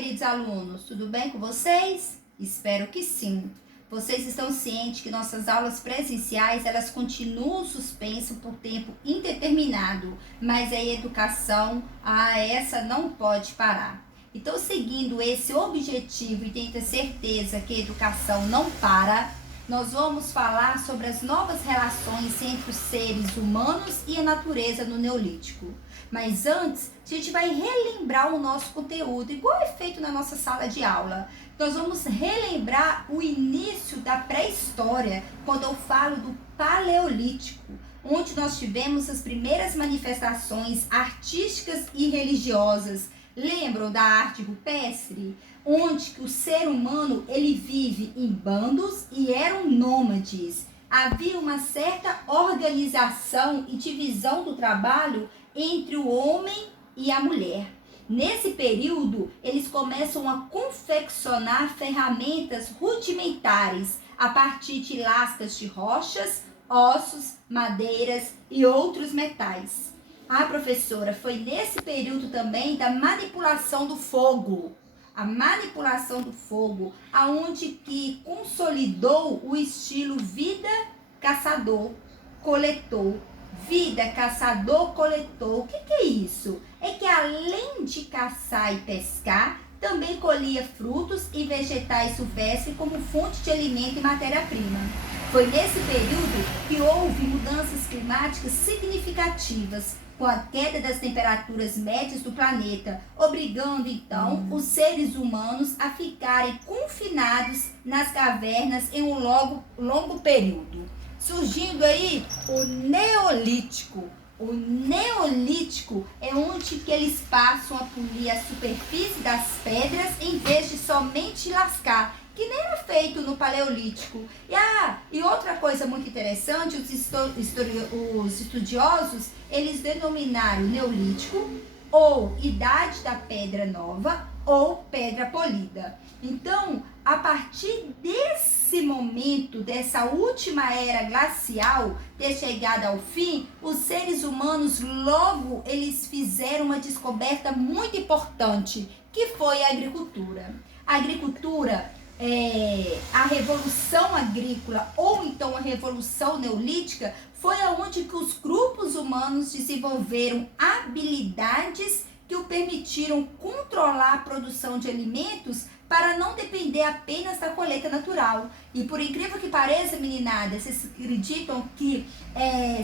queridos alunos, tudo bem com vocês? Espero que sim. Vocês estão cientes que nossas aulas presenciais, elas continuam suspensas por tempo indeterminado, mas a educação, essa não pode parar. Então, seguindo esse objetivo e tendo certeza que a educação não para, nós vamos falar sobre as novas relações entre os seres humanos e a natureza no Neolítico. Mas antes, a gente vai relembrar o nosso conteúdo, igual é feito na nossa sala de aula. Nós vamos relembrar o início da pré-história, quando eu falo do Paleolítico, onde nós tivemos as primeiras manifestações artísticas e religiosas. Lembram da arte rupestre? Onde que o ser humano ele vive em bandos e eram nômades. Havia uma certa organização e divisão do trabalho entre o homem e a mulher. Nesse período, eles começam a confeccionar ferramentas rudimentares a partir de lascas de rochas, ossos, madeiras e outros metais. Professora, foi nesse período também da manipulação do fogo. A manipulação do fogo, aonde que consolidou o estilo vida caçador-coletor. Vida caçador-coletor. O que é isso? É que além de caçar e pescar, também colhia frutos e vegetais silvestres como fonte de alimento e matéria-prima. Foi nesse período que houve mudanças climáticas significativas, com a queda das temperaturas médias do planeta, obrigando então os seres humanos a ficarem confinados nas cavernas em um longo período. Surgindo aí o Neolítico. O Neolítico é onde que eles passam a polir a superfície das pedras em vez de somente lascar, que nem era feito no Paleolítico. E outra coisa muito interessante, os estudiosos, eles denominaram Neolítico ou Idade da Pedra Nova ou Pedra Polida. Então, a partir desse momento, dessa última era glacial ter chegado ao fim, os seres humanos logo eles fizeram uma descoberta muito importante, que foi a agricultura. A agricultura, a revolução agrícola ou então a revolução neolítica foi onde que os grupos humanos desenvolveram habilidades que o permitiram controlar a produção de alimentos para não depender apenas da colheita natural. E por incrível que pareça, meninada, vocês acreditam que,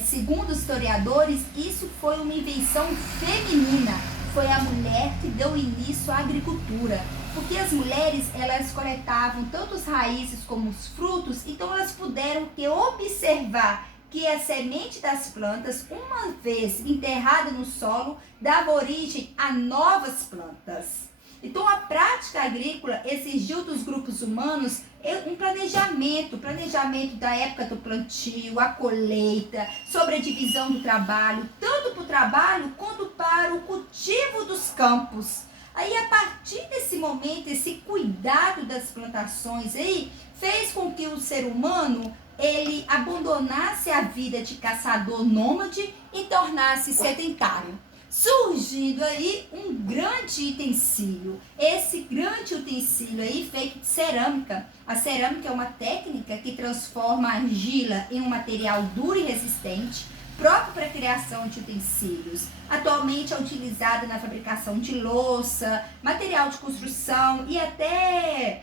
segundo os historiadores, isso foi uma invenção feminina. Foi a mulher que deu início à agricultura. Porque as mulheres, elas coletavam tanto as raízes como os frutos, então elas puderam observar que a semente das plantas, uma vez enterrada no solo, dava origem a novas plantas. Então, a prática agrícola exigiu dos grupos humanos um planejamento da época do plantio, a colheita, sobre a divisão do trabalho, tanto para o trabalho quanto para o cultivo dos campos. Aí, a partir desse momento, esse cuidado das plantações aí, fez com que o ser humano ele abandonasse a vida de caçador nômade e tornasse sedentário. Surgindo aí um grande utensílio. Esse grande utensílio aí feito de cerâmica. A cerâmica é uma técnica que transforma a argila em um material duro e resistente, próprio para a criação de utensílios. Atualmente é utilizada na fabricação de louça, material de construção e até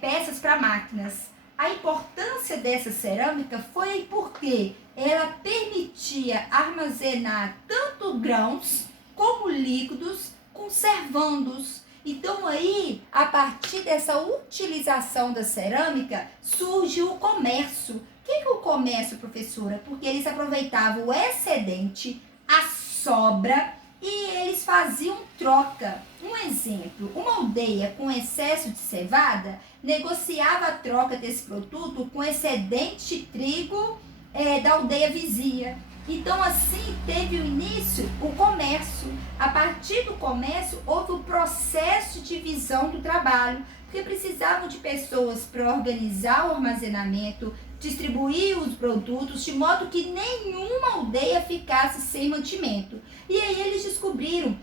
peças para máquinas. A importância dessa cerâmica foi porque ela permitia armazenar tanto grãos como líquidos, conservando-os. Então aí, a partir dessa utilização da cerâmica, surge o comércio. O que é o comércio, professora? Porque eles aproveitavam o excedente, a sobra, e eles faziam troca. Um exemplo, uma aldeia com excesso de cevada negociava a troca desse produto com excedente de trigo da aldeia vizinha. Então, assim, teve o início o comércio. A partir do comércio, houve o processo de divisão do trabalho, porque precisavam de pessoas para organizar o armazenamento, distribuir os produtos, de modo que nenhuma aldeia ficasse sem mantimento. E aí eles descobriram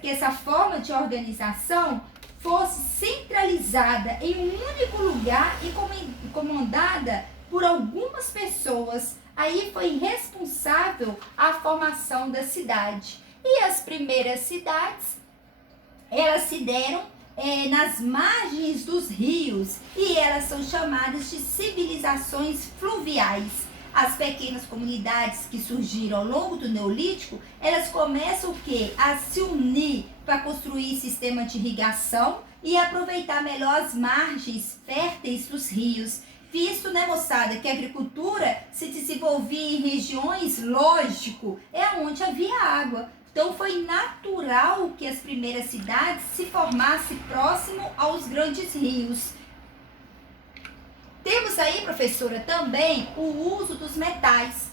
que essa forma de organização fosse centralizada em um único lugar e comandada por algumas pessoas. Aí foi responsável a formação da cidade. E as primeiras cidades, elas se deram nas margens dos rios e elas são chamadas de civilizações fluviais. As pequenas comunidades que surgiram ao longo do Neolítico, elas começam o quê? A se unir para construir sistema de irrigação e aproveitar melhor as margens férteis dos rios. Visto, né, moçada, que a agricultura se desenvolvia em regiões, lógico, é onde havia água. Então foi natural que as primeiras cidades se formassem próximo aos grandes rios. Temos aí, professora, também o uso dos metais.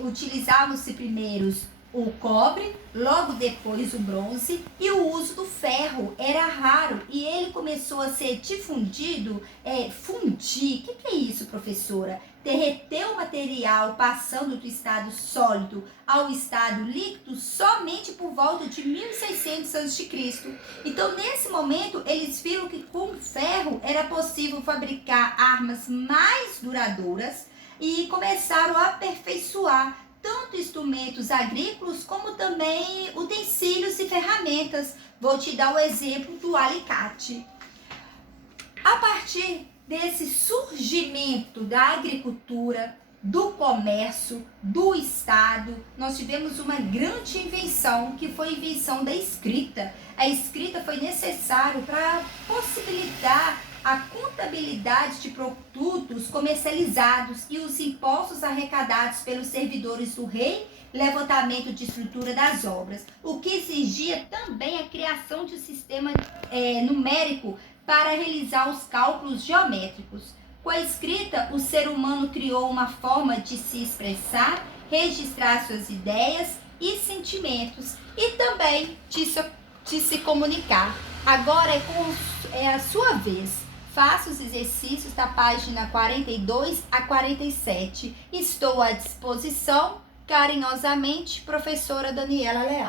Utilizavam-se primeiro o cobre, logo depois o bronze, e o uso do ferro era raro e ele começou a ser difundido, fundir. O que é isso, professora? Derreter o material passando do estado sólido ao estado líquido somente por volta de 1600 a.C. Então, nesse momento, eles viram que com ferro era possível fabricar armas mais duradouras e começaram a aperfeiçoar tanto instrumentos agrícolas como também utensílios e ferramentas. Vou te dar o exemplo do alicate. A partir desse surgimento da agricultura, do comércio, do Estado, nós tivemos uma grande invenção, que foi a invenção da escrita. A escrita foi necessária para possibilitar a contabilidade de produtos comercializados e os impostos arrecadados pelos servidores do rei, levantamento de estrutura das obras, o que exigia também a criação de um sistema numérico para realizar os cálculos geométricos. Com a escrita, o ser humano criou uma forma de se expressar, registrar suas ideias e sentimentos e também de se comunicar. Agora é a sua vez. Faça os exercícios da página 42 a 47. Estou à disposição. Carinhosamente, professora Daniela Leal.